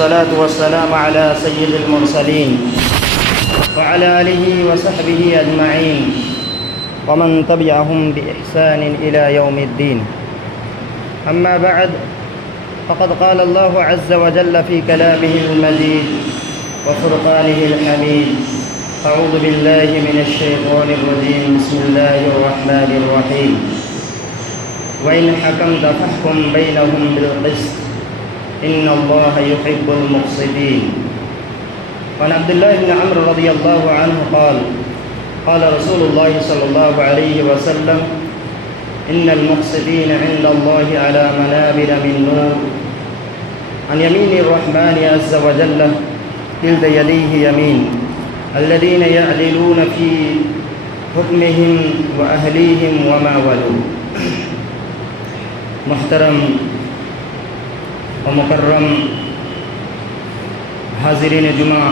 والصلاة والسلام على سيد المرسلين وعلى آله وصحبه أجمعين ومن تبعهم بإحسان إلى يوم الدين. أما بعد، فقد قال الله عز وجل في كلامه المجيد وفرقانه الحميد: أعوذ بالله من الشيطان الرجيم، بسم الله الرحمن الرحيم. وإن حكمت فاحكم بينهم بالقسط إن الله يحب المقسطين. وعن عبد الله بن عمرو رضي الله عنه قال: قال رسول الله صلى الله عليه وسلم: إن المقسطين عند الله على منابر من نور عن يمين الرحمن عز وجل كلتا يديه يمين الذين يعدلون في حكمهم وأهليهم وما ولوا. محترم و مکرم حاضرین جمعہ،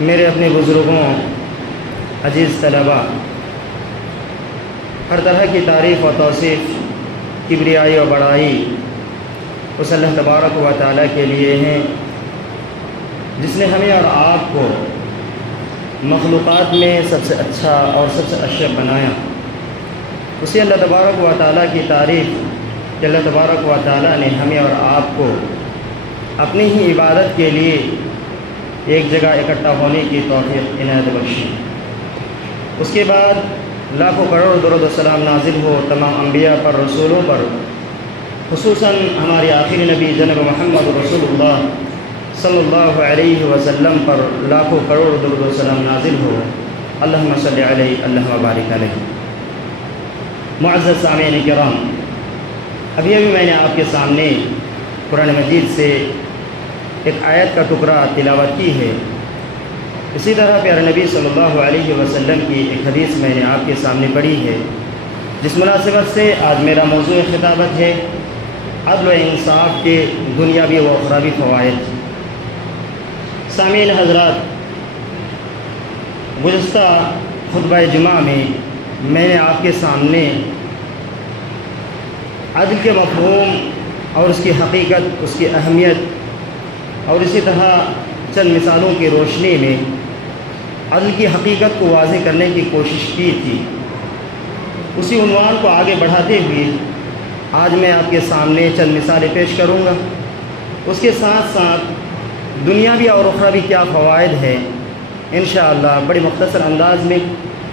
میرے اپنے بزرگوں، عزیز طلباء، ہر طرح کی تعریف و توصیف، کبریائی و بڑائی اس اللہ تبارک و تعالیٰ کے لیے ہیں جس نے ہمیں اور آپ کو مخلوقات میں سب سے اچھا اور سب سے اشرف بنایا. اسی اللہ تبارک و تعالیٰ کی تعریف کہ اللہ تبارک و تعالیٰ نے ہمیں اور آپ کو اپنی ہی عبادت کے لیے ایک جگہ اکٹھا ہونے کی توفیق عنایت بخشی. اس کے بعد لاکھوں کروڑ درود و سلام نازل ہو تمام انبیاء پر، رسولوں پر، خصوصاً ہمارے آخری نبی جناب محمد رسول اللہ صلی اللہ علیہ وسلم پر لاکھوں کروڑ درود و سلام نازل ہو. اللہم صلی علیہ، اللہم بارک علیہ. معزز سامعین کرام، ابھی میں نے آپ کے سامنے قرآن مجید سے ایک آیت کا ٹکڑا تلاوت کی ہے. اسی طرح پیارے نبی صلی اللہ علیہ وسلم کی ایک حدیث میں نے آپ کے سامنے پڑھی ہے، جس مناسبت سے آج میرا موضوع خطابت ہے عدل و انصاف کے دنیاوی و اخروی فوائد. سامعین حضرات، گزشتہ خطبہ جمعہ میں نے آپ کے سامنے عدل کے مفہوم اور اس کی حقیقت، اس کی اہمیت اور اسی طرح چند مثالوں کی روشنی میں عدل کی حقیقت کو واضح کرنے کی کوشش کی تھی. اسی عنوان کو آگے بڑھاتے ہوئے آج میں آپ کے سامنے چند مثالیں پیش کروں گا. اس کے ساتھ ساتھ دنیاوی اور اخروی کیا فوائد ہیں انشاءاللہ بڑی مختصر انداز میں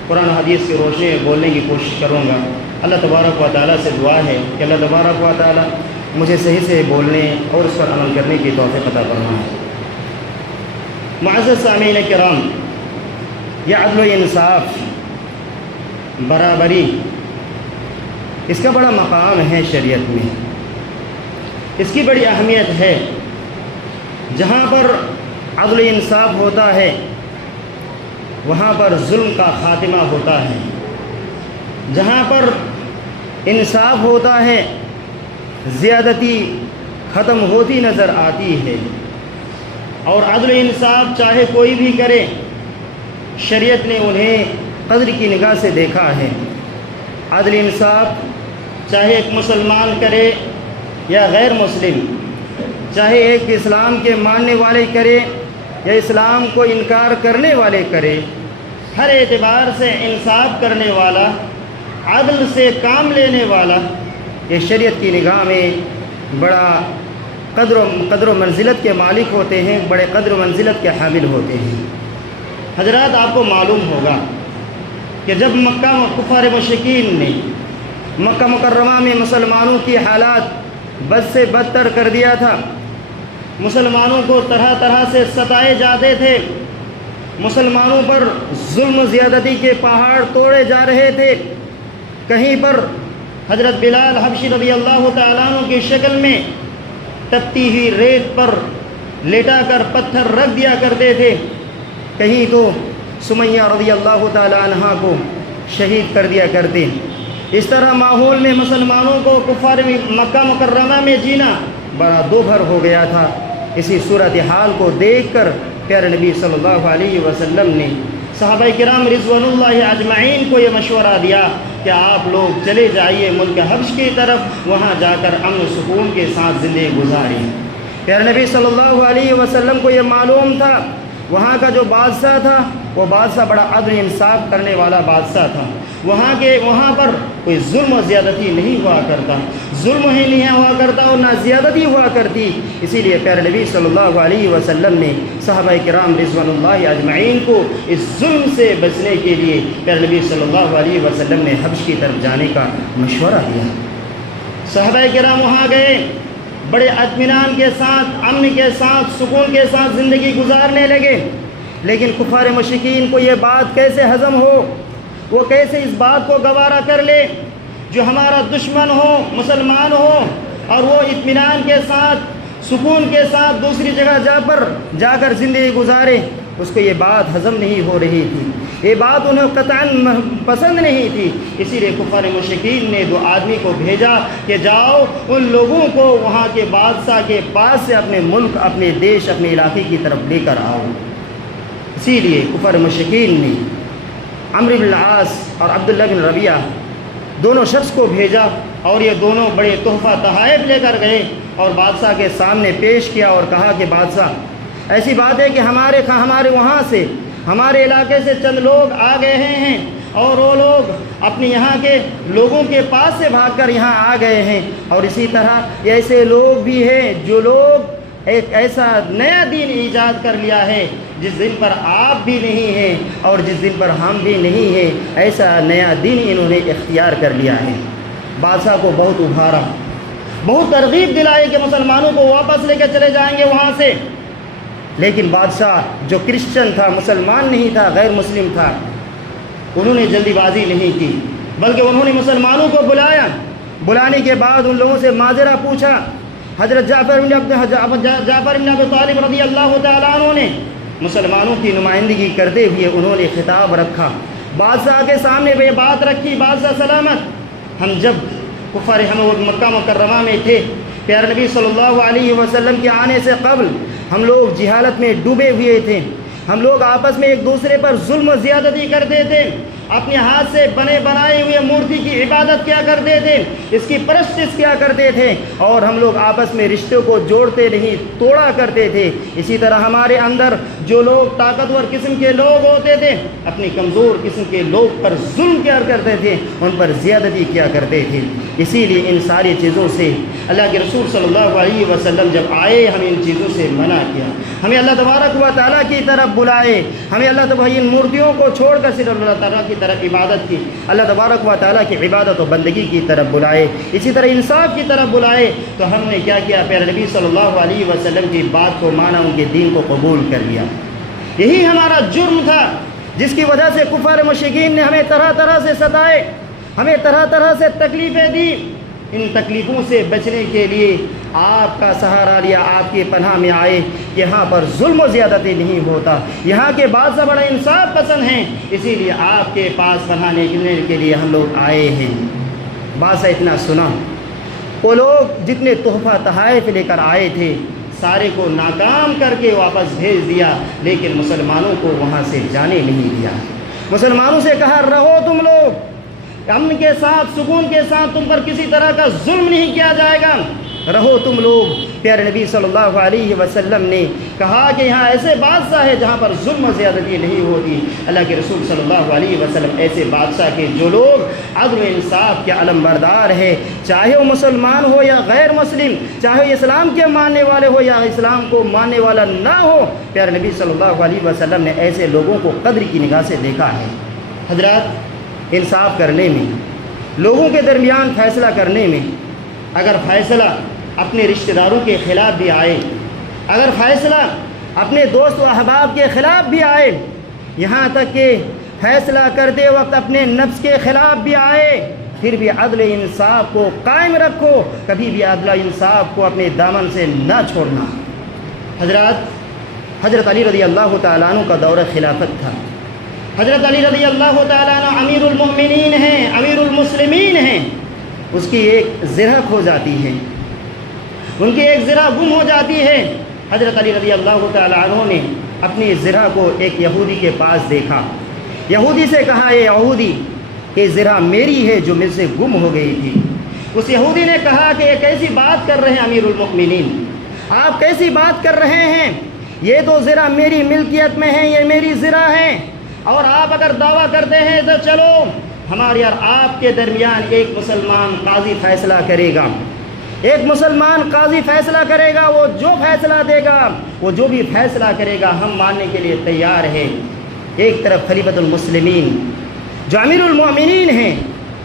قرآن حدیث کی روشنی میں بولنے کی کوشش کروں گا. اللہ تبارک و تعالیٰ سے دعا ہے کہ اللہ تبارک و تعالیٰ مجھے صحیح سے بولنے اور اس پر عمل کرنے کی توفیق عطا فرمائے. معزز سامعین کرام، یہ عدل و انصاف، برابری، اس کا بڑا مقام ہے شریعت میں. اس کی بڑی اہمیت ہے. جہاں پر عدل و انصاف ہوتا ہے وہاں پر ظلم کا خاتمہ ہوتا ہے. جہاں پر انصاف ہوتا ہے زیادتی ختم ہوتی نظر آتی ہے. اور عدل و انصاف چاہے کوئی بھی کرے، شریعت نے انہیں قدر کی نگاہ سے دیکھا ہے. عدل انصاف چاہے ایک مسلمان کرے یا غیر مسلم، چاہے ایک اسلام کے ماننے والے کرے یا اسلام کو انکار کرنے والے کرے، ہر اعتبار سے انصاف کرنے والا، عدل سے کام لینے والا، یہ شریعت کی نگاہ میں بڑا قدر و منزلت کے مالک ہوتے ہیں، بڑے قدر و منزلت کے حامل ہوتے ہیں. حضرات، آپ کو معلوم ہوگا کہ جب مکہ کفار مشرکین نے مکہ مکرمہ میں مسلمانوں کی حالات بد سے بدتر کر دیا تھا، مسلمانوں کو طرح طرح سے ستائے جاتے تھے، مسلمانوں پر ظلم و زیادتی کے پہاڑ توڑے جا رہے تھے. کہیں پر حضرت بلال حبشی رضی اللہ تعالیٰ عنہ کی شکل میں تپتی ہوئی ریت پر لیٹا کر پتھر رکھ دیا کرتے تھے، کہیں تو سمیہ رضی اللہ تعالیٰ عنہ کو شہید کر دیا کرتے. اس طرح ماحول میں مسلمانوں کو کفار مکہ مکرمہ میں جینا بڑا دوبھر ہو گیا تھا. اسی صورتحال کو دیکھ کر پیارے نبی صلی اللہ علیہ وسلم نے صحابہ کرام رضوان اللہ اجمعین کو یہ مشورہ دیا کہ آپ لوگ چلے جائیے ملک حبش کی طرف، وہاں جا کر امن و سکون کے ساتھ زندگی گزاریں۔ پیارے نبی صلی اللہ علیہ وسلم کو یہ معلوم تھا وہاں کا جو بادشاہ تھا وہ بادشاہ بڑا عدل انصاف کرنے والا بادشاہ تھا، وہاں پر کوئی ظلم و زیادتی نہیں ہوا کرتا، ظلم ہی نہیں ہوا کرتا اور نہ زیادتی ہوا کرتی۔ اسی لیے پیارے نبی صلی اللہ علیہ وسلم نے صحابہ کرام رضوان اللہ اجمعین کو اس ظلم سے بچنے کے لیے پیارے نبی صلی اللہ علیہ وسلم نے حبش کی طرف جانے کا مشورہ دیا۔ صحابہ کرام وہاں گئے، بڑے اطمینان کے ساتھ، امن کے ساتھ، سکون کے ساتھ زندگی گزارنے لگے، لیکن کفار مشرکین کو یہ بات کیسے ہضم ہو، وہ کیسے اس بات کو گوارا کر لے جو ہمارا دشمن ہو، مسلمان ہو، اور وہ اطمینان کے ساتھ، سکون کے ساتھ دوسری جگہ جا کر زندگی گزارے۔ اس کو یہ بات ہضم نہیں ہو رہی تھی، یہ بات انہیں قطعاً پسند نہیں تھی۔ اسی لیے کفار مشرکین نے 2 آدمی کو بھیجا کہ جاؤ ان لوگوں کو وہاں کے بادشاہ کے پاس سے اپنے ملک، اپنے دیش، اپنے علاقے کی طرف لے کر آؤ۔ اسی لیے کفار مشرکین نے عمرو بن العاص اور عبداللہ بن ربیعہ دونوں شخص کو بھیجا، اور یہ دونوں بڑے تحفہ تحائف لے کر گئے اور بادشاہ کے سامنے پیش کیا اور کہا کہ بادشاہ ایسی بات ہے کہ ہمارے وہاں سے، ہمارے علاقے سے چند لوگ آ گئے ہیں، اور وہ لوگ اپنے یہاں کے لوگوں کے پاس سے بھاگ کر یہاں آ گئے ہیں، اور اسی طرح ایسے لوگ بھی ہیں جو لوگ ایک ایسا نیا دین ایجاد کر لیا ہے جس دن پر آپ بھی نہیں ہیں اور جس دن پر ہم بھی نہیں ہیں، ایسا نیا دین انہوں نے اختیار کر لیا ہے۔ بادشاہ کو بہت ابھارا، بہت ترغیب دلائی کہ مسلمانوں کو واپس لے کے چلے جائیں گے وہاں سے، لیکن بادشاہ جو کرسچن تھا، مسلمان نہیں تھا، غیر مسلم تھا، انہوں نے جلدی بازی نہیں کی، بلکہ انہوں نے مسلمانوں کو بلایا۔ بلانے کے بعد ان لوگوں سے معذرہ پوچھا۔ حضرت جعفر بن ابی طالب رضی اللہ تعالیٰ عنہ نے مسلمانوں کی نمائندگی کرتے ہوئے انہوں نے خطاب رکھا، بادشاہ کے سامنے یہ بات رکھی، بادشاہ سلامت، ہم جب ہم مکہ مکرمہ میں تھے، پیارے نبی صلی اللہ علیہ وسلم کے آنے سے قبل ہم لوگ جہالت میں ڈوبے ہوئے تھے، ہم لوگ آپس میں ایک دوسرے پر ظلم و زیادتی کرتے تھے، اپنے ہاتھ سے بنائے ہوئے مورتی کی عبادت کیا کرتے تھے، اس کی پرستش کیا کرتے تھے، اور ہم لوگ آپس میں رشتوں کو جوڑتے نہیں توڑا کرتے تھے۔ اسی طرح ہمارے اندر جو لوگ طاقتور قسم کے لوگ ہوتے تھے اپنی کمزور قسم کے لوگ پر ظلم کیا کرتے تھے، ان پر زیادتی کیا کرتے تھے۔ اسی لیے ان ساری چیزوں سے اللہ کے رسول صلی اللہ علیہ وسلم جب آئے ہمیں ان چیزوں سے منع کیا، ہمیں اللہ تبارک و تعالیٰ کی طرف بلائے، ہمیں اللہ تبارک ان مورتیوں کو چھوڑ کر صرف اللہ تعالیٰ کی طرف عبادت کی، اللہ تبارک و تعالیٰ کی عبادت و بندگی کی طرف بلائے، اسی طرح انصاف کی طرف بلائے، تو ہم نے کیا کیا؟ پیارے نبی صلی اللہ علیہ وسلم کی بات کو مانا، ان کے دین کو قبول کر لیا۔ یہی ہمارا جرم تھا جس کی وجہ سے کفار مشرکین نے ہمیں طرح طرح سے ستائے، ہمیں طرح طرح سے تکلیفیں دی۔ ان تکلیفوں سے بچنے کے لیے آپ کا سہارا لیا، آپ کی پناہ میں آئے۔ یہاں پر ظلم و زیادتی نہیں ہوتا، یہاں کے بادشاہ بڑا انصاف پسند ہیں، اسی لیے آپ کے پاس پناہ لینے کے لیے ہم لوگ آئے ہیں۔ بادشاہ اتنا سنا، وہ لوگ جتنے تحفہ تحائف لے کر آئے تھے سارے کو ناکام کر کے واپس بھیج دیا، لیکن مسلمانوں کو وہاں سے جانے نہیں دیا۔ مسلمانوں سے کہا رہو تم لوگ امن کے ساتھ، سکون کے ساتھ، تم پر کسی طرح کا ظلم نہیں کیا جائے گا، رہو تم لوگ۔ پیارے نبی صلی اللہ علیہ وسلم نے کہا کہ یہاں ایسے بادشاہ ہے جہاں پر ظلم و زیادتی نہیں ہوتی۔ اللہ کے رسول صلی اللہ علیہ وسلم ایسے بادشاہ کے جو لوگ عدل و انصاف کے علم بردار ہے، چاہے وہ مسلمان ہو یا غیر مسلم، چاہے اسلام کے ماننے والے ہو یا اسلام کو ماننے والا نہ ہو، پیارے نبی صلی اللہ علیہ وسلم نے ایسے لوگوں کو قدر کی نگاہ سے دیکھا ہے۔ حضرات، انصاف کرنے میں، لوگوں کے درمیان فیصلہ کرنے میں، اگر فیصلہ اپنے رشتہ داروں کے خلاف بھی آئے، اگر فیصلہ اپنے دوست و احباب کے خلاف بھی آئے، یہاں تک کہ فیصلہ کرتے وقت اپنے نفس کے خلاف بھی آئے، پھر بھی عدل انصاف کو قائم رکھو، کبھی بھی عدل انصاف کو اپنے دامن سے نہ چھوڑنا۔ حضرت علی رضی اللہ تعالیٰ عنہ کا دور خلافت تھا۔ حضرت علی رضی اللہ تعالیٰ عنہ امیر المؤمنین ہیں، امیر المسلمین ہیں۔ اس کی ایک زرہ کھو جاتی ہے، ان کی ایک زرہ گم ہو جاتی ہے۔ حضرت علی رضی اللہ تعالیٰ عنہ نے اپنی زرہ کو ایک یہودی کے پاس دیکھا، یہودی سے کہا، اے یہودی، کہ ذرا میری ہے جو مجھ سے گم ہو گئی تھی۔ اس یہودی نے کہا کہ یہ کیسی بات کر رہے ہیں امیر المؤمنین، آپ کیسی بات کر رہے ہیں، یہ تو ذرا میری ملکیت میں ہے، یہ میری ذرا ہے، اور آپ اگر دعویٰ کرتے ہیں تو چلو ہمارے اور آپ کے درمیان ایک مسلمان قاضی فیصلہ کرے گا، ایک مسلمان قاضی فیصلہ کرے گا، وہ جو فیصلہ دے گا، وہ جو بھی فیصلہ کرے گا ہم ماننے کے لیے تیار ہیں۔ ایک طرف خلیفۃ المسلمین جو امیر المؤمنین ہیں،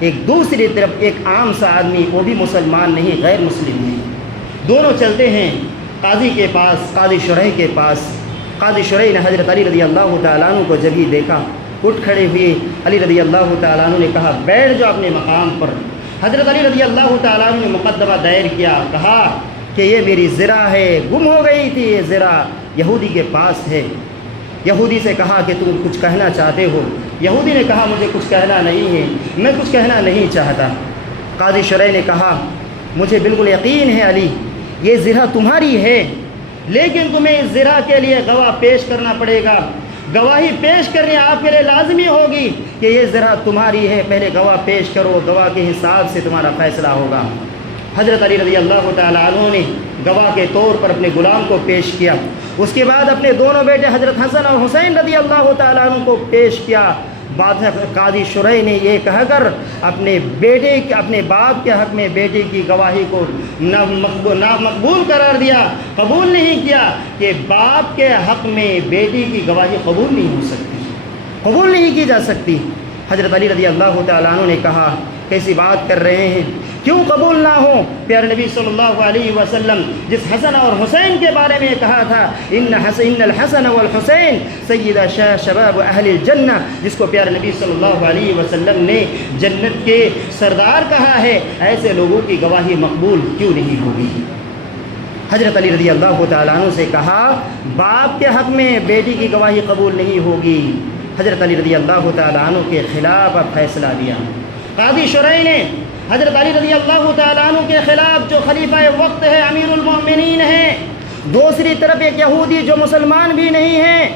ایک دوسری طرف ایک عام سا آدمی، وہ بھی مسلمان نہیں، غیر مسلم ہے۔ دونوں چلتے ہیں قاضی کے پاس، قاضی شرعی کے پاس۔ قاضی شرعی نے حضرت علی رضی اللہ تعالیٰ عنہ کو جب ہی دیکھا، اٹھ کھڑے ہوئے، علی رضی اللہ تعالیٰ عنہ نے کہا بیٹھ جاؤ اپنے مقام پر۔ حضرت علی رضی اللہ تعالیٰ عنہ نے مقدمہ دائر کیا، کہا کہ یہ میری ذرا ہے، گم ہو گئی تھی، یہ ذرا یہودی کے پاس ہے۔ یہودی سے کہا کہ تم کچھ کہنا چاہتے ہو؟ یہودی نے کہا مجھے کچھ کہنا نہیں ہے، میں کچھ کہنا نہیں چاہتا۔ قاضی شرعی نے کہا مجھے بالکل یقین ہے علی، یہ ذرا تمہاری ہے، لیکن تمہیں اس ذرا کے لیے گواہ پیش کرنا پڑے گا، گواہی پیش کرنی آپ کے لیے لازمی ہوگی کہ یہ ذرا تمہاری ہے، پہلے گواہ پیش کرو، گواہ کے حساب سے تمہارا فیصلہ ہوگا۔ حضرت علی رضی اللہ تعالیٰ عنہ نے گواہ کے طور پر اپنے غلام کو پیش کیا، اس کے بعد اپنے دونوں بیٹے حضرت حسن اور حسین رضی اللہ تعالیٰ عنہ کو پیش کیا۔ بعد قاضی شرعی نے یہ کہہ کر اپنے باپ کے حق میں بیٹے کی گواہی کو نامقبول قرار دیا، قبول نہیں کیا کہ باپ کے حق میں بیٹی کی گواہی قبول نہیں ہو سکتی، قبول نہیں کی جا سکتی۔ حضرت علی رضی اللہ تعالیٰ عنہ نے کہا کیسی بات کر رہے ہیں، کیوں قبول نہ ہو؟ پیارے نبی صلی اللہ علیہ وسلم جس حسن اور حسین کے بارے میں کہا تھا ان الحسن والحسین سیدہ شباب اہل الجنہ، جس کو پیارے نبی صلی اللہ علیہ وسلم نے جنت کے سردار کہا ہے، ایسے لوگوں کی گواہی مقبول کیوں نہیں ہوگی؟ حضرت علی رضی اللہ تعالیٰ عنہ سے کہا باپ کے حق میں بیٹی کی گواہی قبول نہیں ہوگی۔ حضرت علی رضی اللہ تعالیٰ عنہ کے خلاف اب فیصلہ دیا۔ قاضی شرعی نے حضرت علی رضی اللہ تعالیٰ عنہ کے خلاف، جو خلیفہ وقت ہے، امیر المؤمنین ہے، دوسری طرف ایک یہودی جو مسلمان بھی نہیں ہے،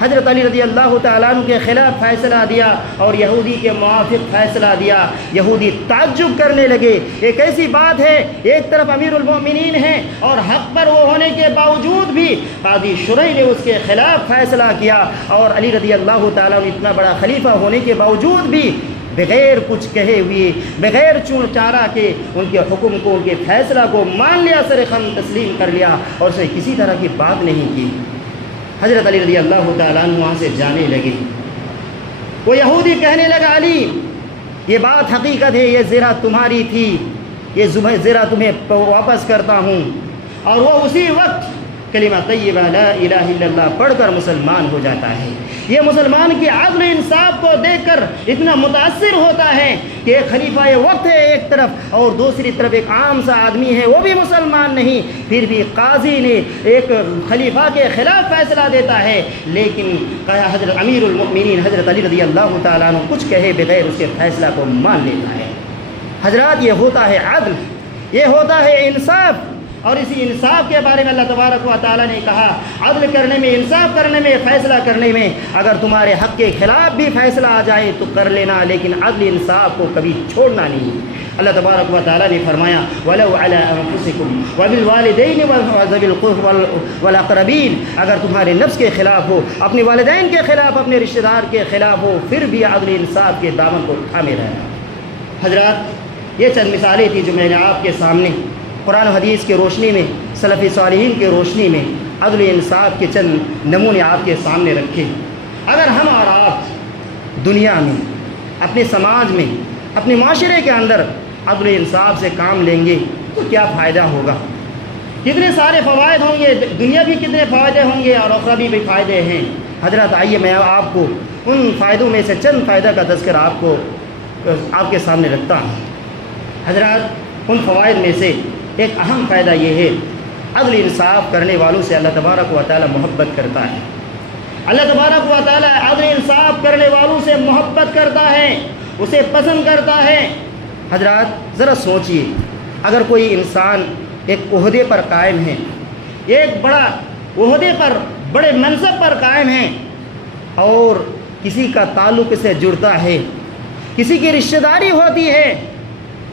حضرت علی رضی اللہ تعالیٰ عنہ کے خلاف فیصلہ دیا اور یہودی کے موافق فیصلہ دیا۔ یہودی تعجب کرنے لگے، یہ کیسی بات ہے، ایک طرف امیر المؤمنین ہے اور حق پر وہ ہونے کے باوجود بھی قاضی شرعی نے اس کے خلاف فیصلہ کیا، اور علی رضی اللہ تعالیٰ عنہ اتنا بڑا خلیفہ ہونے کے باوجود بھی بغیر کچھ کہے ہوئے، بغیر چون چارہ کے ان کے حکم کو، ان کے فیصلہ کو مان لیا، سر خم تسلیم کر لیا اور اسے کسی طرح کی بات نہیں کی۔ حضرت علی رضی اللہ تعالیٰ عنہ وہاں سے جانے لگے۔ وہ یہودی کہنے لگا علی یہ بات حقیقت ہے، یہ ذرا تمہاری تھی، یہ ذرا تمہیں واپس کرتا ہوں۔ اور وہ اسی وقت کلمہ طیبہ لا الہ الا اللہ پڑھ کر مسلمان ہو جاتا ہے۔ یہ مسلمان کی عدل انصاف کو دیکھ کر اتنا متاثر ہوتا ہے کہ ایک خلیفہ وقت ہے ایک طرف اور دوسری طرف ایک عام سا آدمی ہے، وہ بھی مسلمان نہیں، پھر بھی قاضی نے ایک خلیفہ کے خلاف فیصلہ دیتا ہے، لیکن حضرت امیر المؤمنین حضرت علی رضی اللہ تعالیٰ عنہ کچھ کہے بغیر اس کے فیصلہ کو مان لیتا ہے۔ حضرات یہ ہوتا ہے عدل، یہ ہوتا ہے انصاف، اور اسی انصاف کے بارے میں اللہ تبارک و تعالیٰ نے کہا عدل کرنے میں، انصاف کرنے میں، فیصلہ کرنے میں اگر تمہارے حق کے خلاف بھی فیصلہ آ جائے تو کر لینا، لیکن عدل انصاف کو کبھی چھوڑنا نہیں۔ اللہ تبارک و تعالیٰ نے فرمایا وَلَوْ عَلَىٰ أَنفُسِكُمْ وَبِالْوَالِدَيْنِ وَذَوِي الْقُرْبَىٰ وَالْأَقْرَبِينَ، اگر تمہارے نفس کے خلاف ہو، اپنے والدین کے خلاف، اپنے رشتہ دار کے خلاف ہو، پھر بھی عدل انصاف کے دامن کو تھامے رہنا۔ حضرات یہ چند مثالیں تھیں جو میں نے آپ کے سامنے قرآن و حدیث کے روشنی میں، سلف صالحین کے روشنی میں عدل انصاف کے چند نمونے آپ کے سامنے رکھے۔ اگر ہم اور آپ دنیا میں، اپنے سماج میں، اپنے معاشرے کے اندر عدل انصاف سے کام لیں گے تو کیا فائدہ ہوگا؟ کتنے سارے فوائد ہوں گے، دنیا بھی کتنے فائدے ہوں گے اور اخروی بھی فائدے ہیں۔ حضرات آئیے میں آپ کو ان فائدوں میں سے چند فائدہ کا تذکرہ آپ کے سامنے رکھتا ہوں۔ حضرات ان فوائد میں سے ایک اہم فائدہ یہ ہے، عدل انصاف کرنے والوں سے اللہ تبارک و تعالی محبت کرتا ہے۔ اللہ تبارک و تعالی عدل انصاف کرنے والوں سے محبت کرتا ہے، اسے پسند کرتا ہے۔ حضرات ذرا سوچئے، اگر کوئی انسان ایک عہدے پر قائم ہے، ایک بڑا عہدے پر، بڑے منصب پر قائم ہے اور کسی کا تعلق سے جڑتا ہے، کسی کی رشتہ داری ہوتی ہے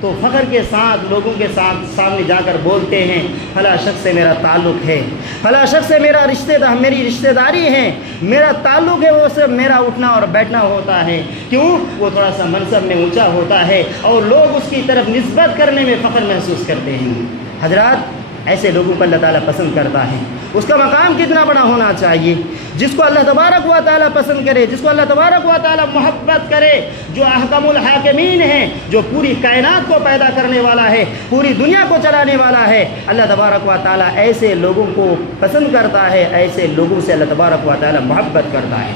تو فخر کے ساتھ لوگوں کے ساتھ سامنے جا کر بولتے ہیں فلاں شخص سے میرا تعلق ہے، فلاں شخص سے میری رشتہ داری ہے، میرا تعلق ہے، وہ سے میرا اٹھنا اور بیٹھنا ہوتا ہے۔ کیوں؟ وہ تھوڑا سا منصب میں اونچا ہوتا ہے اور لوگ اس کی طرف نسبت کرنے میں فخر محسوس کرتے ہیں۔ حضرات، ایسے لوگوں کو اللہ تعالیٰ پسند کرتا ہے۔ اس کا مقام کتنا بڑا ہونا چاہیے؟ جس کو اللہ تبارک و تعالیٰ پسند کرے، جس کو اللہ تبارک و تعالیٰ محبت کرے، جو احکم الحاکمین ہے، جو پوری کائنات کو پیدا کرنے والا ہے، پوری دنیا کو چلانے والا ہے، اللہ تبارک و تعالیٰ ایسے لوگوں کو پسند کرتا ہے، ایسے لوگوں سے اللہ تبارک و تعالیٰ محبت کرتا ہے۔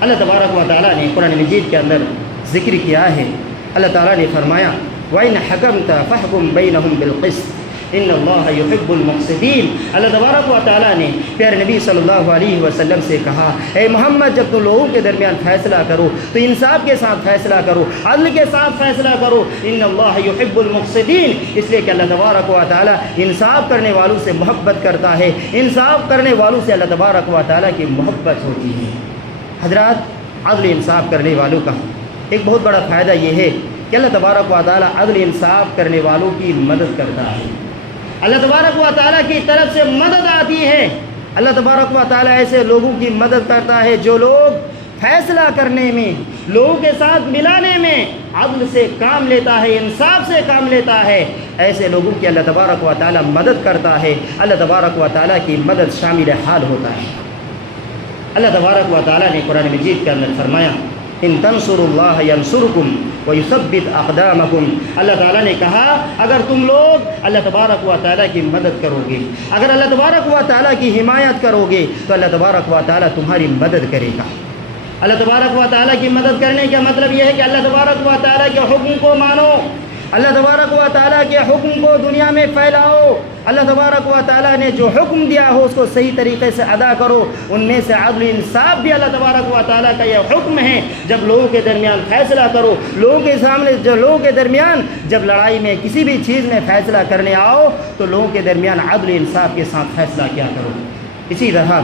اللہ تبارک و تعالیٰ نے قرآن مجید کے اندر ذکر کیا ہے، اللہ تعالیٰ نے فرمایا وَإِنْ حَكَمْتَ فَاحْكُمْ بَيْنَهُمْ بِالْقِسْطِ ان اللہ یحب المقسطین۔ اللہ تبارک و تعالیٰ نے پیارے نبی صلی اللہ علیہ وسلم سے کہا، اے محمد، جب تم لوگوں کے درمیان فیصلہ کرو تو انصاف کے ساتھ فیصلہ کرو، عدل کے ساتھ فیصلہ کرو۔ ان اللہ یحب المقسطین، اس لیے کہ اللہ تبارک و تعالیٰ انصاف کرنے والوں سے محبت کرتا ہے، انصاف کرنے والوں سے اللہ تبارک و تعالیٰ کی محبت ہوتی ہے۔ حضرات، عدل انصاف کرنے والوں کا ایک بہت بڑا فائدہ یہ ہے کہ اللہ تبارک و تعالیٰ عدل انصاف کرنے والوں کی مدد کرتا ہے۔ اللہ تبارک و تعالیٰ کی طرف سے مدد آتی ہے۔ اللہ تبارک و تعالیٰ ایسے لوگوں کی مدد کرتا ہے جو لوگ فیصلہ کرنے میں، لوگوں کے ساتھ ملانے میں عدل سے کام لیتا ہے، انصاف سے کام لیتا ہے، ایسے لوگوں کی اللہ تبارک و تعالیٰ مدد کرتا ہے۔ اللہ تبارک و تعالیٰ کی مدد شامل حال ہوتا ہے۔ اللہ تبارک و تعالیٰ نے قرآن مجید کے اندر فرمایا ان تنصروا اللہ ینصرکم ویثبت اقدامکم۔ اللہ تعالیٰ نے کہا اگر تم لوگ اللہ تبارک و تعالیٰ کی مدد کرو گے، اگر اللہ تبارک و تعالیٰ کی حمایت کرو گے تو اللہ تبارک و تعالیٰ تمہاری مدد کرے گا۔ اللہ تبارک و تعالیٰ کی مدد کرنے کا مطلب یہ ہے کہ اللہ تبارک و تعالیٰ کے حکم کو مانو، اللہ تبارک و تعالیٰ کے حکم کو دنیا میں پھیلاؤ، اللہ تبارک و تعالیٰ نے جو حکم دیا ہو اس کو صحیح طریقے سے ادا کرو۔ ان میں سے عدل انصاف بھی اللہ تبارک و تعالیٰ کا یہ حکم ہے، جب لوگوں کے درمیان فیصلہ کرو، لوگوں کے سامنے لوگوں کے درمیان جب لڑائی میں کسی بھی چیز میں فیصلہ کرنے آؤ تو لوگوں کے درمیان عدل انصاف کے ساتھ فیصلہ کیا کرو۔ اسی طرح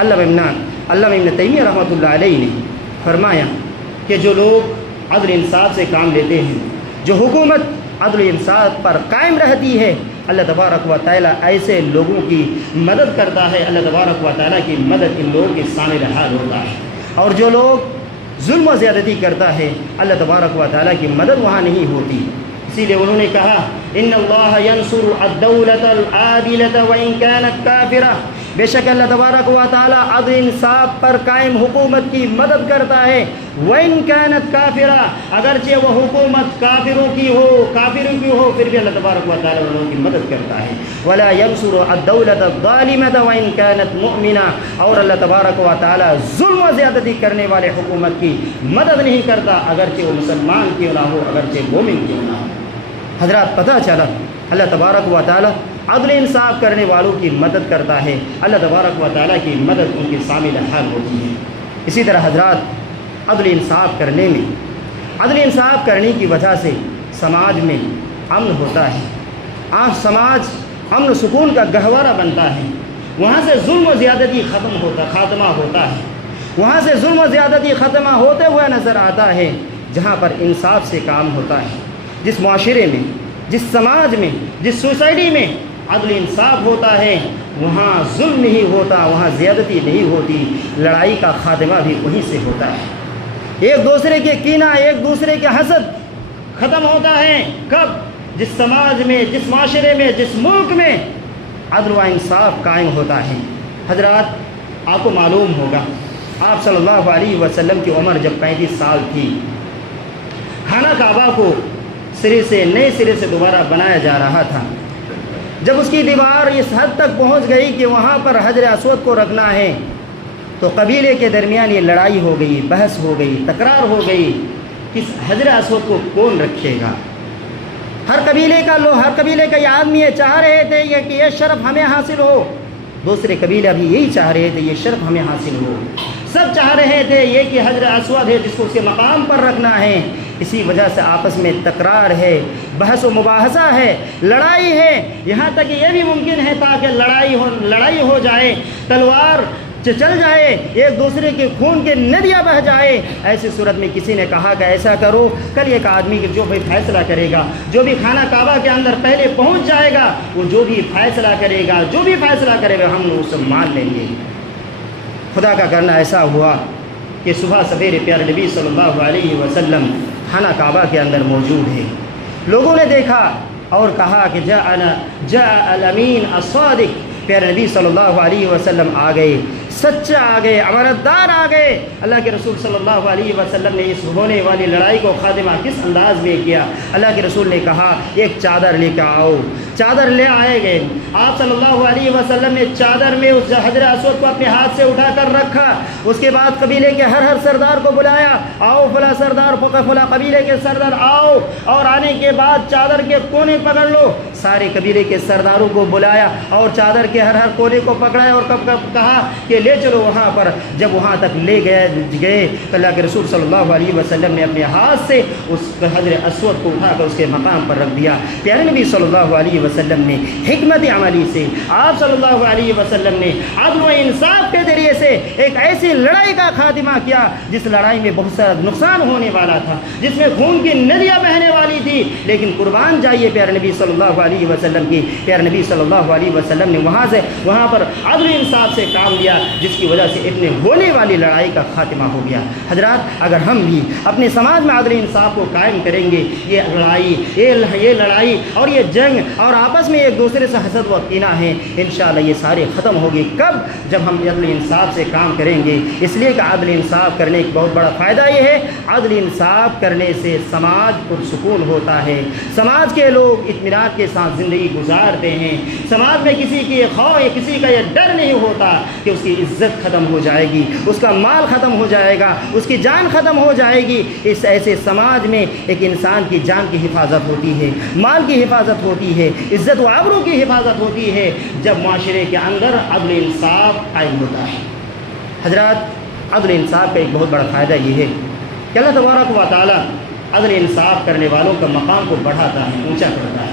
علامہ ابن تیمیہ رحمۃ اللہ علیہ نے فرمایا کہ جو لوگ عدل انصاف سے کام لیتے ہیں، جو حکومت عدل انصاف پر قائم رہتی ہے، اللہ تبارک و تعالیٰ ایسے لوگوں کی مدد کرتا ہے، اللہ تبارک و تعالیٰ کی مدد ان لوگوں کے شامل حال ہوتا ہے۔ اور جو لوگ ظلم و زیادتی کرتا ہے، اللہ تبارک و تعالیٰ کی مدد وہاں نہیں ہوتی۔ اسی لیے انہوں نے کہا ان اللہ ینصر الدولۃ العادلۃ وان کانت کافرہ، بے شک اللہ تبارک و تعالیٰ عدل انصاف پر قائم حکومت کی مدد کرتا ہے، وان کانت کافرہ، اگرچہ وہ حکومت کافروں کی ہو پھر بھی اللہ تبارک و تعالیٰ ان لوگوں کی مدد کرتا ہے۔ ولا ینصر الدولۃ الظالمۃ وان کانت مؤمنہ، اور اللہ تبارک و تعالیٰ ظلم و زیادتی کرنے والے حکومت کی مدد نہیں کرتا، اگرچہ وہ مسلمان کیوں نہ ہو، اگرچہ مومن کیوں نہ ہو۔ حضرات، پتہ چلا اللہ تبارک و تعالیٰ عدل انصاف کرنے والوں کی مدد کرتا ہے، اللہ تبارک و تعالیٰ کی مدد ان کے شامل حال ہوتی ہے۔ اسی طرح حضرات، عدل انصاف کرنے کی وجہ سے سماج میں امن ہوتا ہے، سماج امن و سکون کا گہوارہ بنتا ہے، وہاں سے ظلم و زیادتی خاتمہ ہوتا ہے، وہاں سے ظلم و زیادتی ختمہ ہوتے ہوئے نظر آتا ہے جہاں پر انصاف سے کام ہوتا ہے۔ جس معاشرے میں، جس سماج میں، جس سوسائٹی میں عدل انصاف ہوتا ہے وہاں ظلم نہیں ہوتا، وہاں زیادتی نہیں ہوتی، لڑائی کا خاتمہ بھی وہیں سے ہوتا ہے۔ ایک دوسرے کے کینہ، ایک دوسرے کے حسد ختم ہوتا ہے کب؟ جس سماج میں، جس معاشرے میں، جس ملک میں عدل و انصاف قائم ہوتا ہے۔ حضرات، آپ کو معلوم ہوگا آپ صلی اللہ علیہ وسلم کی عمر جب 35 سال تھی، خانہ کعبہ کو نئے سرے سے دوبارہ بنایا جا رہا تھا۔ جب اس کی دیوار اس حد تک پہنچ گئی کہ وہاں پر حجر اسود کو رکھنا ہے تو قبیلے کے درمیان یہ لڑائی ہو گئی، بحث ہو گئی، تکرار ہو گئی کہ حجر اسود کو کون رکھے گا۔ ہر قبیلے کا یہ آدمی یہ چاہ رہے تھے کہ یہ شرف ہمیں حاصل ہو، دوسرے قبیلے بھی یہی چاہ رہے تھے یہ شرف ہمیں حاصل ہو، سب چاہ رہے تھے یہ کہ حجر اسود ہے جس کو اس کے مقام پر رکھنا ہے۔ اسی وجہ سے آپس میں تکرار ہے، بحث و مباحثہ ہے، لڑائی ہے، یہاں تک کہ یہ بھی ممکن ہے تاکہ لڑائی ہو جائے، تلوار چل جائے، ایک دوسرے کے خون کے ندیاں بہہ جائے، ایسی صورت میں کسی نے کہا کہ ایسا کرو، کل ایک آدمی جو بھی فیصلہ کرے گا، جو بھی خانہ کعبہ کے اندر پہلے پہنچ جائے گا، وہ جو بھی فیصلہ کرے گا، جو بھی فیصلہ کرے گا، ہم اسے مان لیں گے۔ خدا کا کرنا ایسا ہوا کہ صبح سویرے پیارے نبی صلی اللہ علیہ وسلم خانہ کعبہ کے اندر موجود ہے۔ لوگوں نے دیکھا اور کہا کہ جاء الامین الصادق، پیارے نبی صلی اللہ علیہ وسلم آ گئے، سچا آ گئے، امانتدار آ گئے۔ اللہ کے رسول صلی اللہ علیہ وسلم نے اس ہونے والی لڑائی کو خاتمہ کس انداز میں کیا؟ اللہ کے رسول نے کہا ایک چادر لے کے آؤ، چادر لے آئے گئے۔ آپ صلی اللہ علیہ وسلم نے چادر میں اس حجر اسود کو اپنے ہاتھ سے اٹھا کر رکھا۔ اس کے بعد قبیلے کے ہر سردار کو بلایا، آؤ فلاں سردار، فلاں قبیلے کے سردار آؤ، اور آنے کے بعد چادر کے کونے پکڑ لو۔ سارے قبیلے کے سرداروں کو بلایا اور چادر کے ہر کونے کو پکڑایا اور کہا کہ لے چلو وہاں پر۔ جب وہاں تک لے گئے تو اللہ کے رسول صلی اللہ علیہ وسلم نے اپنے ہاتھ سے اس حجر اسود کو اٹھا کر اس کے مقام پر رکھ دیا۔ پیارے نبی صلی اللہ علیہ وسلم نے حکمت عملی سے، آپ صلی اللہ علیہ وسلم نے عدل و انصاف کے ذریعے سے ایک ایسی لڑائی کا خاتمہ کیا جس لڑائی میں بہت سارا نقصان ہونے والا تھا، جس میں خون کی ندیاں بہنے والی تھی، لیکن قربان جائیے پیارے نبی صلی اللہ علیہ وسلم کی، پیارے نبی صلی اللہ علیہ وسلم نے وہاں پر عدل و انصاف سے کام لیا، جس کی وجہ سے اتنے ہونے والی لڑائی کا خاتمہ ہو گیا۔ حضرات، اگر ہم بھی اپنے سماج میں عدل و انصاف کو قائم کریں گے، یہ لڑائی اور یہ جنگ اور آپس میں ایک دوسرے سے حسد و کینہ ہے، انشاءاللہ یہ سارے ختم ہوگی۔ کب؟ جب ہم عدل انصاف سے کام کریں گے۔ اس لیے کہ عدل انصاف کرنے کا بہت بڑا فائدہ یہ ہے، عدل انصاف کرنے سے سماج پرسکون ہوتا ہے، سماج کے لوگ اطمینان کے ساتھ زندگی گزارتے ہیں، سماج میں کسی کی خوف، کسی کا یہ ڈر نہیں ہوتا کہ اس کی عزت ختم ہو جائے گی، اس کا مال ختم ہو جائے گا، اس کی جان ختم ہو جائے گی۔ اس ایسے سماج میں ایک انسان کی جان کی حفاظت ہوتی ہے، مال کی حفاظت ہوتی ہے، عزت و آبرو کی حفاظت ہوتی ہے، جب معاشرے کے اندر عدل انصاف قائم ہوتا ہے۔ حضرات، عدل انصاف کا ایک بہت بڑا فائدہ یہ ہے کہ اللہ تبارک و تعالی عدل انصاف کرنے والوں کا مقام کو بڑھاتا ہے، اونچا کرتا ہے۔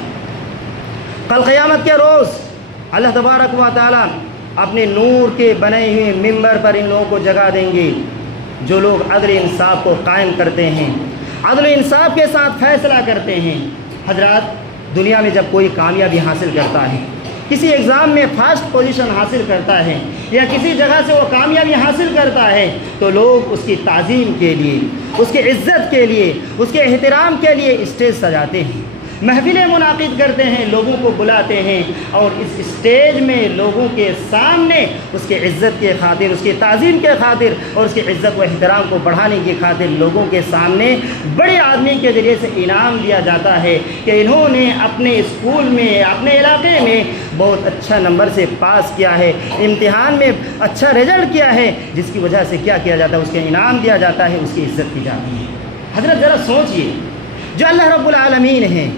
کل قیامت کے روز اللہ تبارک و تعالی اپنے نور کے بنے ہوئے ممبر پر ان لوگوں کو جگہ دیں گے جو لوگ عدل انصاف کو قائم کرتے ہیں، عدل انصاف کے ساتھ فیصلہ کرتے ہیں۔ حضرات، دنیا میں جب کوئی کامیابی حاصل کرتا ہے، کسی ایگزام میں فرسٹ پوزیشن حاصل کرتا ہے یا کسی جگہ سے وہ کامیابی حاصل کرتا ہے، تو لوگ اس کی تعظیم کے لیے، اس کی عزت کے لیے، اس کے احترام کے لیے اسٹیج سجاتے ہیں، محفلیں منعقد کرتے ہیں، لوگوں کو بلاتے ہیں، اور اس اسٹیج میں لوگوں کے سامنے اس کی عزت کے خاطر، اس کی تعظیم کے خاطر اور اس کی عزت و احترام کو بڑھانے کی خاطر لوگوں کے سامنے بڑے آدمی کے ذریعے سے انعام دیا جاتا ہے کہ انہوں نے اپنے اسکول میں، اپنے علاقے میں بہت اچھا نمبر سے پاس کیا ہے، امتحان میں اچھا رزلٹ کیا ہے، جس کی وجہ سے کیا کیا جاتا ہے، اس کے انعام دیا جاتا ہے، اس کی عزت کی جاتی ہے۔ حضرت ذرا سوچئے، جو اللہ رب العالمین ہیں،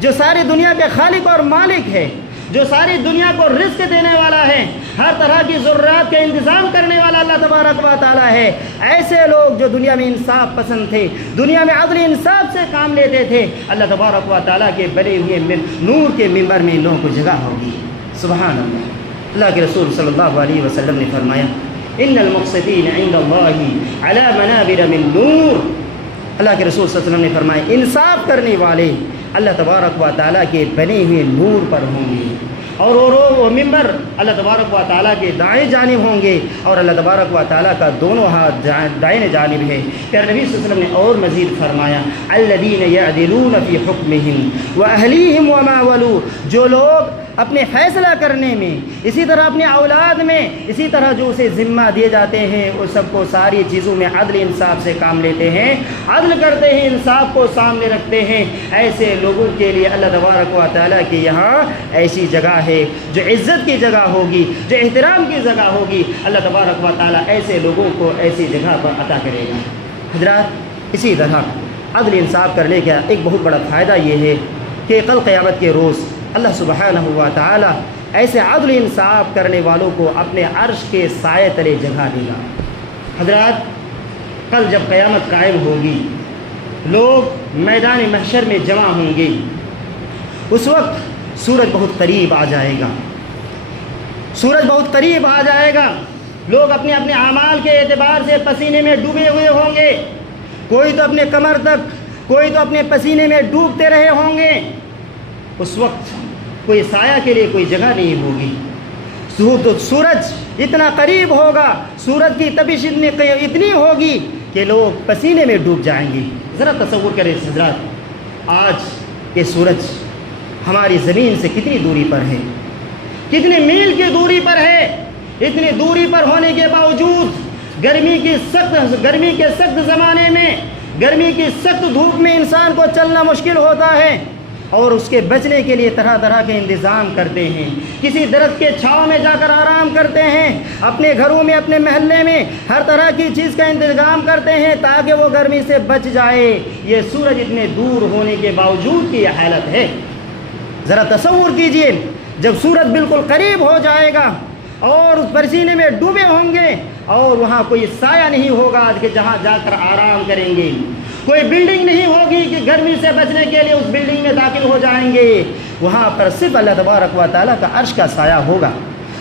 جو ساری دنیا کے خالق اور مالک ہے، جو ساری دنیا کو رزق دینے والا ہے، ہر طرح کی ضروریات کا انتظام کرنے والا اللہ تبارک و تعالی ہے، ایسے لوگ جو دنیا میں انصاف پسند تھے، دنیا میں عدل انصاف سے کام لیتے تھے، اللہ تبارک و تعالی کے بنے ہوئے نور کے ممبر میں ان لوگوں کو جگہ ہوگی۔ سبحان اللہ۔ اللہ کے رسول صلی اللہ علیہ وسلم نے فرمایا، ان المقسطین عند اللہ علی منابر من نور۔ اللہ کے رسول صلی اللہ علیہ وسلم نے فرمایا، انصاف کرنے والے اللہ تبارک و تعالیٰ کے بنے ہوئے نور پر ہوں گے، اور وہ ممبر اللہ تبارک و تعالیٰ کے دائیں جانب ہوں گے، اور اللہ تبارک و تعالیٰ کا دونوں ہاتھ دائیں جانب ہے۔ پھر نبی صلی اللہ علیہ وسلم نے اور مزید فرمایا، الذین یعدلون فی حکمہم واہلیہم وما ولوا، جو لوگ اپنے فیصلہ کرنے میں، اسی طرح اپنے اولاد میں، اسی طرح جو اسے ذمہ دیے جاتے ہیں، وہ سب کو ساری چیزوں میں عدل انصاف سے کام لیتے ہیں، عدل کرتے ہیں، انصاف کو سامنے رکھتے ہیں، ایسے لوگوں کے لیے اللہ تبارک و تعالیٰ کے یہاں ایسی جگہ ہے جو عزت کی جگہ ہوگی، جو احترام کی جگہ ہوگی۔ اللہ تبارک و تعالیٰ ایسے لوگوں کو ایسی جگہ پر عطا کرے گا۔ حضرات، اسی طرح عدل انصاف کرنے کا ایک بہت بڑا فائدہ یہ ہے کہ کل قیامت کے روز اللہ سبحانہ و تعالی ایسے عدل انصاف کرنے والوں کو اپنے عرش کے سائے تلے جگہ دے گا۔ حضرات، کل جب قیامت قائم ہوگی، لوگ میدان محشر میں جمع ہوں گے، اس وقت سورج بہت قریب آ جائے گا، سورج بہت قریب آ جائے گا، لوگ اپنے اپنے اعمال کے اعتبار سے پسینے میں ڈوبے ہوئے ہوں گے، کوئی تو اپنے کمر تک، کوئی تو اپنے پسینے میں ڈوبتے رہے ہوں گے۔ اس وقت کوئی سایہ کے لیے کوئی جگہ نہیں ہوگی۔ سورج اتنا قریب ہوگا، سورج کی تپش اتنی ہوگی کہ لوگ پسینے میں ڈوب جائیں گے۔ ذرا تصور کریں حضرات، آج یہ سورج ہماری زمین سے کتنی دوری پر ہے، کتنے میل کی دوری پر ہے۔ اتنی دوری پر ہونے کے باوجود گرمی کے سخت زمانے میں، گرمی کی سخت دھوپ میں انسان کو چلنا مشکل ہوتا ہے، اور اس کے بچنے کے لیے طرح طرح کے انتظام کرتے ہیں۔ کسی درخت کے چھاؤں میں جا کر آرام کرتے ہیں، اپنے گھروں میں، اپنے محلے میں ہر طرح کی چیز کا انتظام کرتے ہیں تاکہ وہ گرمی سے بچ جائے۔ یہ سورج اتنے دور ہونے کے باوجود کی یہ حالت ہے۔ ذرا تصور کیجئے، جب سورج بالکل قریب ہو جائے گا اور اس پسینے میں ڈوبے ہوں گے اور وہاں کوئی سایہ نہیں ہوگا کہ جہاں جا کر آرام کریں گے، کوئی بلڈنگ نہیں ہوگی کہ گرمی سے بچنے کے لیے اس بلڈنگ میں داخل ہو جائیں گے، وہاں پر صرف اللہ تبارک و تعالیٰ کا عرش کا سایہ ہوگا،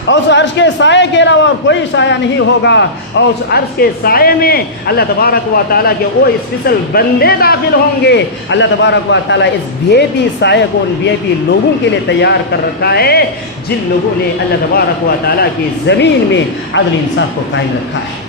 اور اس عرش کے سائے کے علاوہ اور کوئی سایہ نہیں ہوگا، اور اس عرش کے سائے میں اللہ تبارک و تعالیٰ کے وہ اسپیشل بندے داخل ہوں گے۔ اللہ تبارک و تعالیٰ اس وی آئی پی سائے کو ان وی آئی پی لوگوں کے لیے تیار کر رکھا ہے جن لوگوں نے اللہ تبارک و تعالیٰ کی زمین میں عدل انصاف کو قائم رکھا ہے۔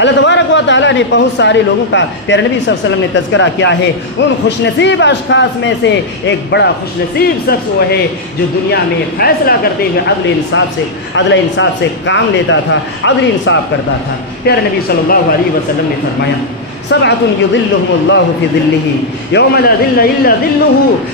اللہ تبارک و تعالیٰ نے بہت سارے لوگوں کا پیارے نبی صلی اللہ علیہ وسلم نے تذکرہ کیا ہے۔ ان خوش نصیب اشخاص میں سے ایک بڑا خوش نصیب شخص وہ ہے جو دنیا میں فیصلہ کرتے ہوئے عدل انصاف سے کام لیتا تھا، عدل انصاف کرتا تھا۔ پیارے نبی صلی اللہ علیہ وسلم نے فرمایا سبعۃ یظلهم اللہ فی ظلہ یوم لا ظل الا ظلہ۔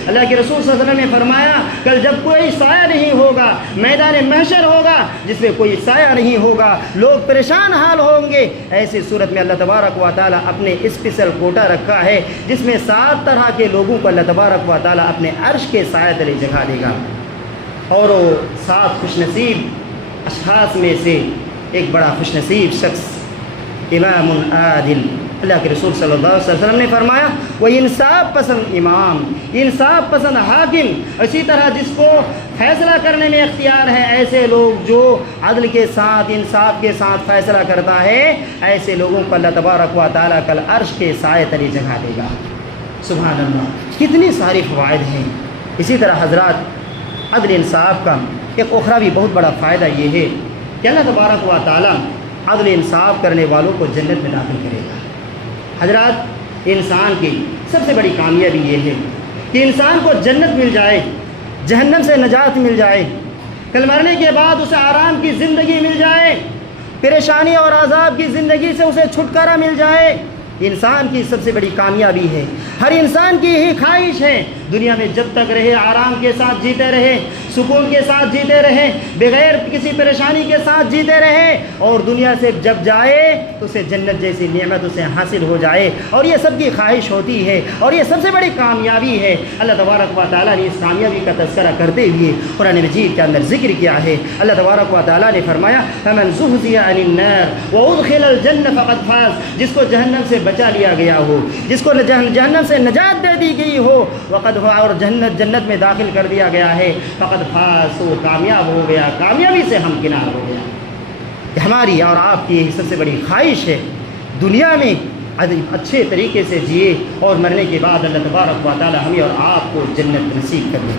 اللہ کے رسول صلی اللہ علیہ وسلم نے فرمایا کل جب کوئی سایہ نہیں ہوگا، میدان محشر ہوگا جس میں کوئی سایہ نہیں ہوگا، لوگ پریشان حال ہوں گے، ایسی صورت میں اللہ تبارک و تعالیٰ اپنے اسپیشل کوٹا رکھا ہے جس میں 7 طرح کے لوگوں کو اللہ تبارک و تعالیٰ اپنے عرش کے سایہ تلے جگہ دے گا، اور وہ 7 خوش نصیب اشخاص میں سے ایک بڑا خوش نصیب شخص امام عادل۔ اللہ کے رسول صلی اللہ علیہ وسلم نے فرمایا وہ انصاف پسند امام، انصاف پسند حاکم، اسی طرح جس کو فیصلہ کرنے میں اختیار ہے، ایسے لوگ جو عدل کے ساتھ انصاف کے ساتھ فیصلہ کرتا ہے، ایسے لوگوں کو اللہ تبارک و تعالیٰ کل عرش کے سائے تلے جگہ دے گا۔ سبحان اللہ، کتنی ساری فوائد ہیں۔ اسی طرح حضرات عدل انصاف کا ایک اخروی بہت بڑا فائدہ یہ ہے کہ اللہ تبارک و تعالیٰ عدل انصاف کرنے والوں کو جنت میں داخل کرے گا۔ حضرات انسان کی سب سے بڑی کامیابی یہ ہے کہ انسان کو جنت مل جائے، جہنم سے نجات مل جائے، کل مرنے کے بعد اسے آرام کی زندگی مل جائے، پریشانی اور عذاب کی زندگی سے اسے چھٹکارا مل جائے۔ انسان کی سب سے بڑی کامیابی ہے، ہر انسان کی یہی خواہش ہے دنیا میں جب تک رہے آرام کے ساتھ جیتے رہے، سکون کے ساتھ جیتے رہے، بغیر کسی پریشانی کے ساتھ جیتے رہے، اور دنیا سے جب جائے تو اسے جنت جیسی نعمت اسے حاصل ہو جائے، اور یہ سب کی خواہش ہوتی ہے، اور یہ سب سے بڑی کامیابی ہے۔ اللہ تبارک و تعالیٰ نے اس کامیابی کا تذکرہ کرتے ہوئے قرآن مجید کے اندر ذکر کیا ہے۔ اللہ تبارک و تعالیٰ نے فرمایا فمن زحزح عن النار وادخل الجنہ فقد فاز، جس کو جہنم سے بچا لیا گیا ہو، جس کو جہنم سے نجات دے دی گئی ہو، وقد اور جنت میں داخل کر دیا گیا ہے، فقد فاز، وہ کامیاب ہو گیا، کامیابی سے ہمکنار ہو گیا۔ یہ ہماری اور آپ کی یہی سب سے بڑی خواہش ہے، دنیا میں اچھے طریقے سے جیے اور مرنے کے بعد اللہ تبارک و تعالی ہمیں اور آپ کو جنت نصیب کر دے۔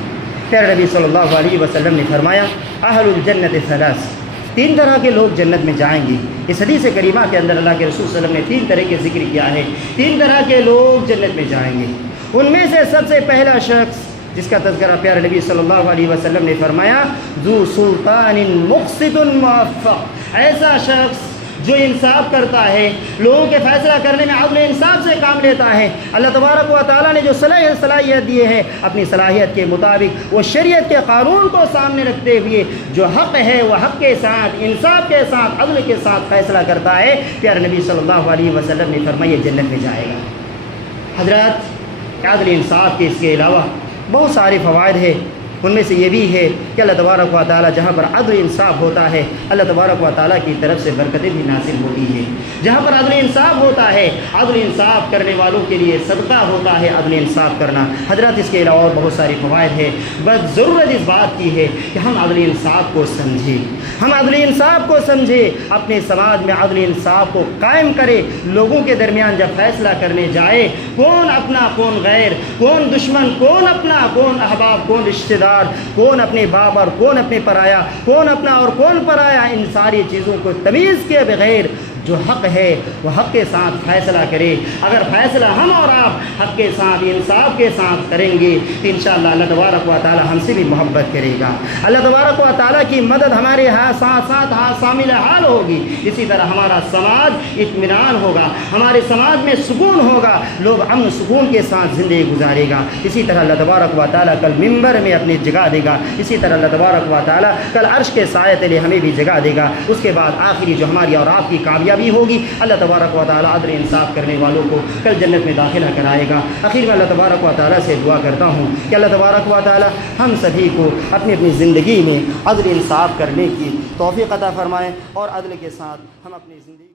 پیارے نبی صلی اللہ علیہ وسلم نے فرمایا اہل الجنت ثلاث، 3 طرح کے لوگ جنت میں جائیں گے۔ اس حدیث کریمہ کے اندر اللہ کے رسول صلی اللہ علیہ وسلم نے 3 طرح کے ذکر کیا ہے، 3 طرح کے لوگ جنت میں جائیں گے۔ ان میں سے سب سے پہلا شخص جس کا تذکرہ پیارے نبی صلی اللہ علیہ وسلم نے فرمایا ذو سلطان مقسط موفق، ایسا شخص جو انصاف کرتا ہے، لوگوں کے فیصلہ کرنے میں عدل انصاف سے کام لیتا ہے۔ اللہ تبارک و تعالیٰ نے جو صلاحیت دی ہے، اپنی صلاحیت کے مطابق وہ شریعت کے قانون کو سامنے رکھتے ہوئے جو حق ہے وہ حق کے ساتھ، انصاف کے ساتھ، عدل کے ساتھ فیصلہ کرتا ہے، پیارے نبی صلی اللہ علیہ وسلم نے فرمایا جنت میں جائے گا۔ حضرات عدل انصاف کے اس کے علاوہ بہت سارے فوائد ہیں۔ ان میں سے یہ بھی ہے کہ اللہ تبارک و تعالی جہاں پر عدل انصاف ہوتا ہے اللہ تبارک و تعالی کی طرف سے برکتیں بھی نازل ہوتی ہیں۔ جہاں پر عدل انصاف ہوتا ہے عدل انصاف کرنے والوں کے لیے صدقہ ہوتا ہے عدل انصاف کرنا۔ حضرات اس کے علاوہ اور بہت ساری فوائد ہے، بس ضرورت اس بات کی ہے کہ ہم عدل انصاف کو سمجھیں، ہم عدل انصاف کو سمجھیں، اپنے سماج میں عدل انصاف کو قائم کرے۔ لوگوں کے درمیان جب فیصلہ کرنے جائے کون اپنا کون غیر، کون دشمن، کون اپنا کون احباب، کون رشتہ دار، کون اپنے باپ اور کون اپنے پرایا، کون اپنا اور کون پرایا، ان ساری چیزوں کو تمیز کے بغیر جو حق ہے وہ حق کے ساتھ فیصلہ کرے۔ اگر فیصلہ ہم اور آپ حق کے ساتھ انصاف کے ساتھ کریں گے تو انشاءاللہ اللہ تبارک و تعالی ہم سے بھی محبت کرے گا، اللہ تبارک و تعالی کی مدد ہمارے ساتھ ساتھ شامل حال ہوگی۔ اسی طرح ہمارا سماج اطمینان ہوگا، ہمارے سماج میں سکون ہوگا، لوگ امن سکون کے ساتھ زندگی گزارے گا۔ اسی طرح اللہ تبارک و تعالی کل منبر میں اپنی جگہ دے گا، اسی طرح اللہ تبارک و تعالی کل عرش کے سائے تلے ہمیں بھی جگہ دے گا۔ اس کے بعد آخری جو ہماری اور آپ کی کامیابی ہوگی، اللہ تبارک و تعالی عدل انصاف کرنے والوں کو کل جنت میں داخلہ کرائے گا۔ آخر میں اللہ تبارک و تعالی سے دعا کرتا ہوں کہ اللہ تبارک و تعالی ہم سبھی کو اپنی اپنی زندگی میں عدل انصاف کرنے کی توفیق عطا فرمائے اور عدل کے ساتھ ہم اپنی زندگی